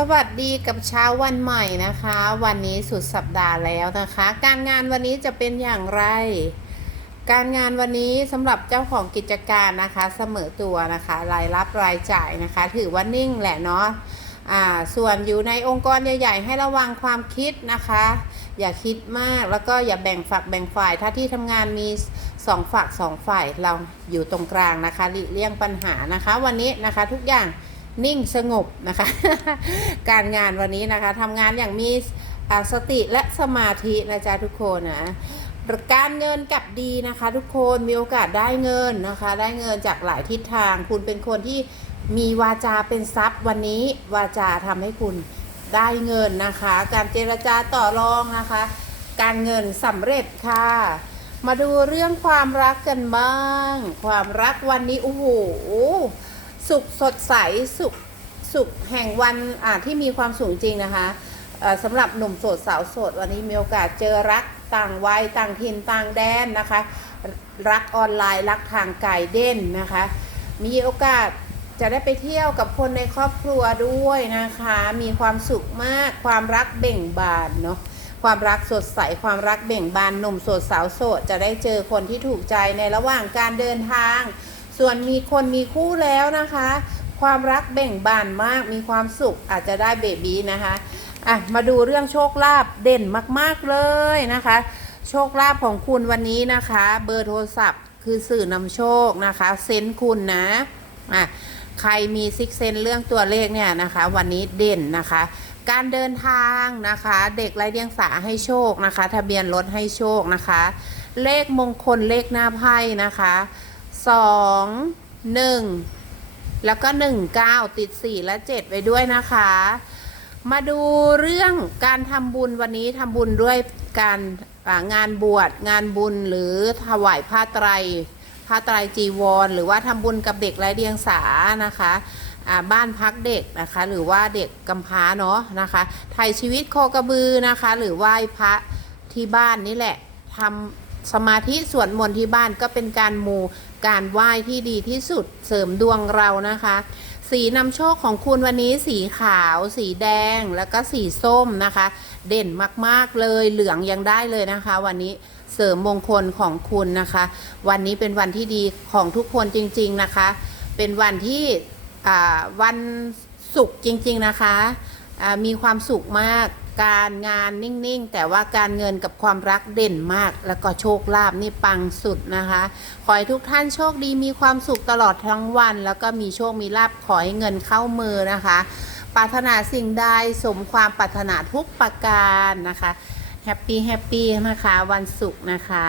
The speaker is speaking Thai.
สวัสดีกับเช้าวันใหม่นะคะวันนี้สุดสัปดาห์แล้วนะคะการงานวันนี้จะเป็นอย่างไรการงานวันนี้สำหรับเจ้าของกิจการนะคะเสมอตัวนะคะรายรับรายจ่ายนะคะถือว่านิ่งแหละเนาะส่วนอยู่ในองค์กรใหญ่ๆให้ระวังความคิดนะคะอย่าคิดมากแล้วก็อย่าแบ่งฝักแบ่งฝ่ายถ้าที่ทำงานมี2ฝัก2ฝ่ายเราอยู่ตรงกลางนะคะหลีกเลี่ยงปัญหานะคะวันนี้นะคะทุกอย่างนิ่งสงบนะคะการงานวันนี้นะคะทำงานอย่างมีสติและสมาธินะจ๊ะทุกคนนะการเงินกับดีนะคะทุกคนมีโอกาสได้เงินนะคะได้เงินจากหลายทิศทางคุณเป็นคนที่มีวาจาเป็นทรัพย์วันนี้วาจาทำให้คุณได้เงินนะคะการเจรจาต่อรองนะคะการเงินสำเร็จค่ะมาดูเรื่องความรักกันบ้างความรักวันนี้โอ้โหสุขสดใสสุขแห่งวันที่มีความสุขจริงนะคะสำหรับหนุ่มโสดสาวโสดวันนี้มีโอกาสเจอรักต่างวัยต่างถิ่นต่างแดนนะคะรักออนไลน์รักทางไกลเด่นนะคะมีโอกาสจะได้ไปเที่ยวกับคนในครอบครัวด้วยนะคะมีความสุขมากความรักเบ่งบานเนาะความรักสดใสความรักเบ่งบานหนุ่มโสดสาวโสดจะได้เจอคนที่ถูกใจในระหว่างการเดินทางส่วนมีคนมีคู่แล้วนะคะความรักเบ่งบานมากมีความสุขอาจจะได้เบบีนะคะมาดูเรื่องโชคลาภเด่นมากๆเลยนะคะโชคลาภของคุณวันนี้นะคะเบอร์โทรศัพท์คือสื่อนำโชคนะคะเซนส์คุณนะใครมีซิกเซนเรื่องตัวเลขเนี่ยนะคะวันนี้เด่นนะคะการเดินทางนะคะเด็กไร้เดียงสาให้โชคนะคะทะเบียนรถให้โชคนะคะเลขมงคลเลขหน้าไพ่นะคะ2 1แล้วก็19ติด4และ7ไว้ด้วยนะคะมาดูเรื่องการทำบุญวันนี้ทำบุญด้วยการงานบวชงานบุญหรือถวายผ้าไตรจีวรหรือว่าทำบุญกับเด็กไร้เดียงสานะคะบ้านพักเด็กนะคะหรือว่าเด็กกำพร้าเนาะนะคะไถ่ชีวิตโคกระบือนะคะหรือไหว้พระที่บ้านนี่แหละทำสมาธิสวดมนต์ที่บ้านก็เป็นการมูการไหว้ที่ดีที่สุดเสริมดวงเรานะคะสีนำโชคของคุณวันนี้สีขาวสีแดงแล้วก็สีส้มนะคะเด่นมากๆเลยเหลืองยังได้เลยนะคะวันนี้เสริมมงคลของคุณนะคะวันนี้เป็นวันที่ดีของทุกคนจริงๆนะคะเป็นวันที่วันศุกร์จริงๆนะคะมีความสุขมากการงานนิ่งๆแต่ว่าการเงินกับความรักเด่นมากแล้วก็โชคลาภนี่ปังสุดนะคะขอให้ทุกท่านโชคดีมีความสุขตลอดทั้งวันแล้วก็มีโชคมีลาภขอให้เงินเข้ามือนะคะปรารถนาสิ่งใดสมความปรารถนาทุกประการนะคะแฮปปี้นะคะวันศุกร์นะคะ